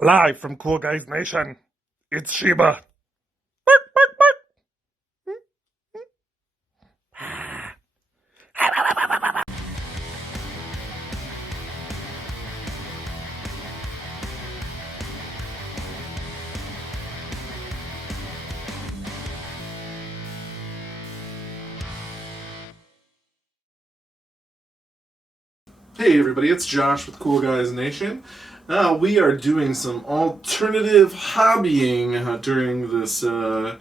Live from Cool Guys Nation, it's Sheba. Hey everybody, it's Josh with Cool Guys Nation. We are doing some alternative hobbying during this kind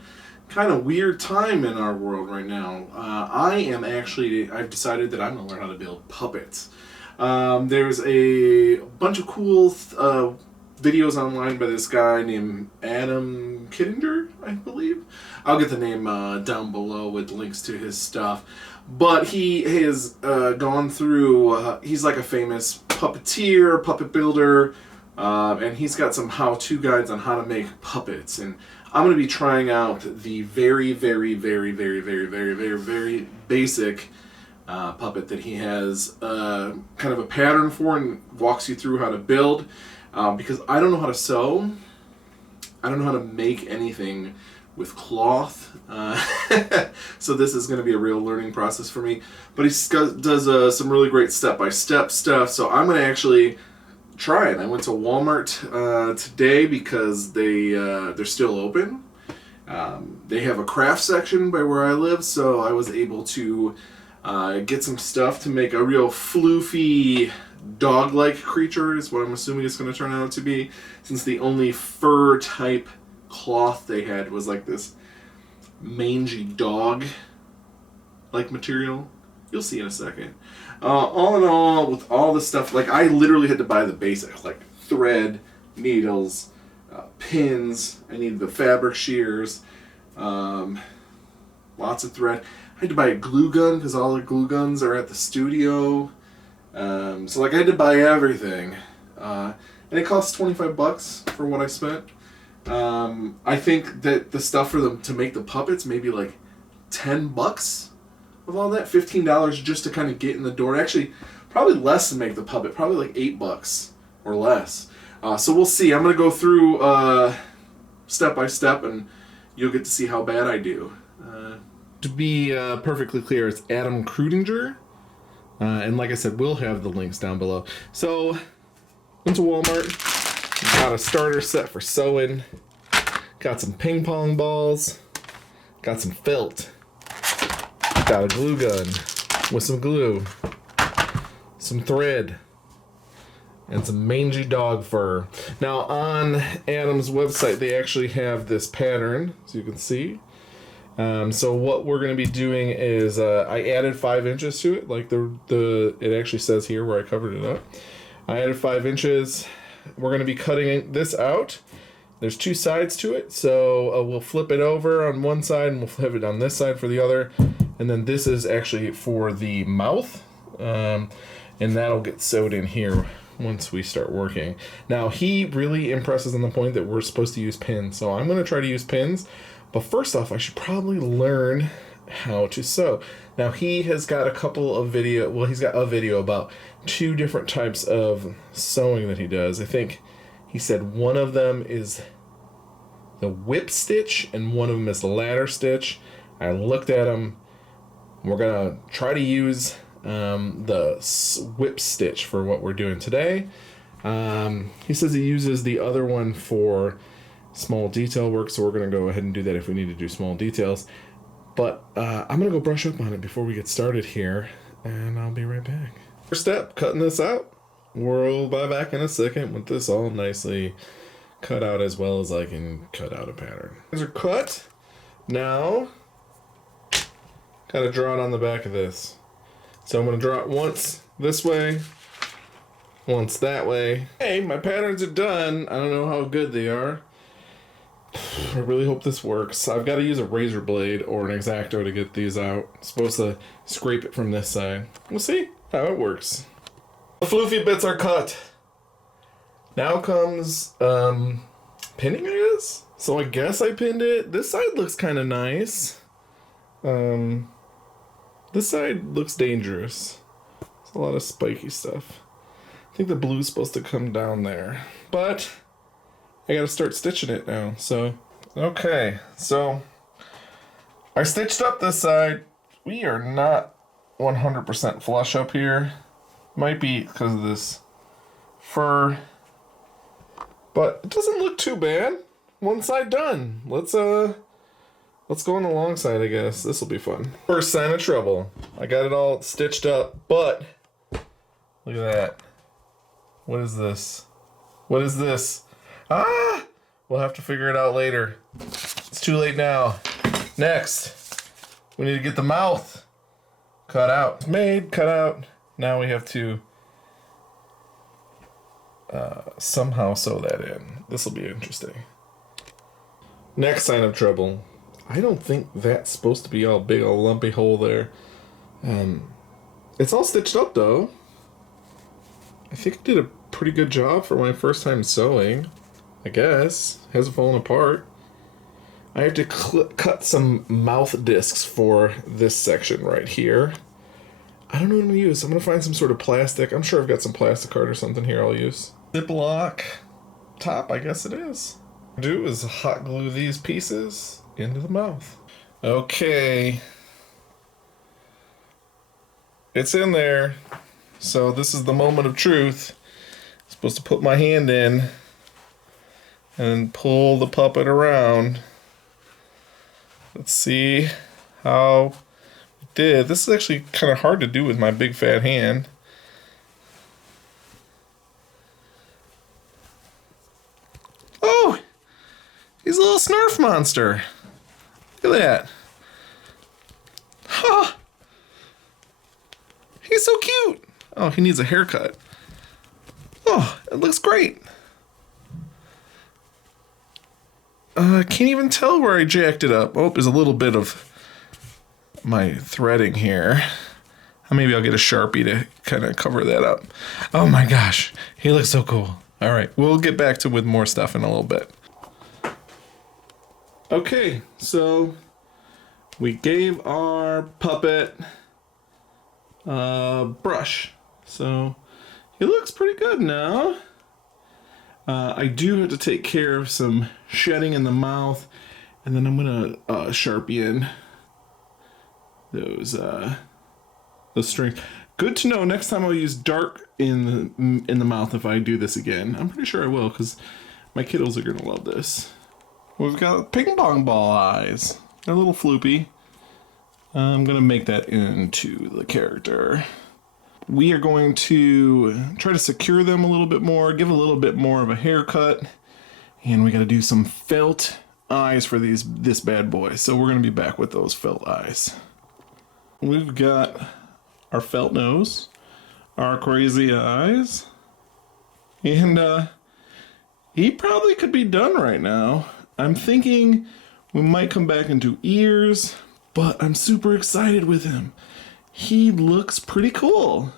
of weird time in our world right now. I've decided that I'm going to learn how to build puppets. There's a bunch of cool videos online by this guy named Adam Kittinger, I believe. I'll get the name down below with links to his stuff. But he has gone through, he's like a famous puppeteer, puppet builder, and he's got some how-to guides on how to make puppets. And I'm going to be trying out the very, very, very, very, very, very, very, very basic puppet that he has kind of a pattern for and walks you through how to build. Because I don't know how to sew, I don't know how to make anything with cloth, so this is going to be a real learning process for me. But he does some really great step-by-step stuff, so I'm going to actually try it. I went to Walmart today because they're still open. They have a craft section by where I live, so I was able to get some stuff to make a real floofy dog-like creature is what I'm assuming it's going to turn out to be, since the only fur type cloth they had was like this mangy dog like material. You'll see in a second. All in all, with all the stuff, like I literally had to buy the basics, like thread, needles, pins. I needed the fabric shears, lots of thread. I had to buy a glue gun because all the glue guns are at the studio. So like I had to buy everything, and it cost $25 for what I spent. I think that the stuff for them to make the puppets maybe like $10 of all that, $15 just to kind of get in the door. Actually, probably less to make the puppet, probably like $8 or less. So we'll see. I'm gonna go through step by step, and you'll get to see how bad I do. To be perfectly clear, it's Adam Kreutinger. And like I said, we'll have the links down below. So, went to Walmart, got a starter set for sewing, got some ping pong balls, got some felt, got a glue gun with some glue, some thread, and some mangy dog fur. Now, on Adam's website, they actually have this pattern, as you can see. So what we're going to be doing is I added 5 inches to it, like it actually says here where I covered it up. I added 5 inches. We're going to be cutting this out. There's 2 sides to it, so we'll flip it over on one side and we'll flip it on this side for the other. And then this is actually for the mouth, and that'll get sewed in here once we start working. Now, he really impresses on the point that we're supposed to use pins, so I'm going to try to use pins. But first off, I should probably learn how to sew. Now, he has got a couple of he's got a video about 2 different types of sewing that he does. I think he said one of them is the whip stitch and one of them is the ladder stitch. I looked at them. We're going to try to use the whip stitch for what we're doing today. He says he uses the other one for small detail work, so we're going to go ahead and do that if we need to do small details. But I'm going to go brush up on it before we get started here, and I'll be right back. First step, cutting this out. We'll be back in a second with this all nicely cut out as well as I can cut out a pattern. These are cut. Now, kind of draw it on the back of this. So I'm going to draw it once this way, once that way. Hey, my patterns are done. I don't know how good they are. I really hope this works. I've got to use a razor blade or an X-Acto to get these out. I'm supposed to scrape it from this side. We'll see how it works. The floofy bits are cut. Now comes pinning, I guess? So I guess I pinned it. This side looks kind of nice. This side looks dangerous. There's a lot of spiky stuff. I think the blue's supposed to come down there. But I gotta start stitching it now. So, okay, so I stitched up this side. We are not 100% flush up here. Might be because of this fur, but it doesn't look too bad. One side done. Let's go on the long side, I guess. This will be fun. First sign of trouble. I got it all stitched up, but look at that. What is this? What is this? Ah! We'll have to figure it out later. It's too late now. Next, we need to get the mouth cut out. It's made, cut out. Now we have to somehow sew that in. This will be interesting. Next sign of trouble. I don't think that's supposed to be all big old lumpy hole there. It's all stitched up though. I think I did a pretty good job for my first time sewing. I guess. Hasn't fallen apart. I have to cut some mouth discs for this section right here. I don't know what I'm going to use. I'm going to find some sort of plastic. I'm sure I've got some plastic card or something here I'll use. Ziploc top, I guess it is. What I do is hot glue these pieces into the mouth. Okay. It's in there. So this is the moment of truth. I'm supposed to put my hand in and pull the puppet around. Let's see how it did. This is actually kind of hard to do with my big fat hand. Oh! He's a little Snarf monster. Look at that. Ha! He's so cute. Oh, he needs a haircut. Oh, it looks great. I can't even tell where I jacked it up. Oh, there's a little bit of my threading here. Maybe I'll get a Sharpie to kind of cover that up. Oh my gosh, he looks so cool. All right, we'll get back to with more stuff in a little bit. Okay, so we gave our puppet a brush. So he looks pretty good now. I do have to take care of some shedding in the mouth, and then I'm gonna Sharpie in those strings. Good to know. Next time I'll use dark in the mouth if I do this again. I'm pretty sure I will because my kiddos are gonna love this. We've got ping pong ball eyes. They're a little floopy. I'm gonna make that into the character. We are going to try to secure them a little bit more, give a little bit more of a haircut, and we got to do some felt eyes for this bad boy. So we're going to be back with those felt eyes. We've got our felt nose, our crazy eyes, and he probably could be done right now. I'm thinking we might come back into ears, but I'm super excited with him. He looks pretty cool.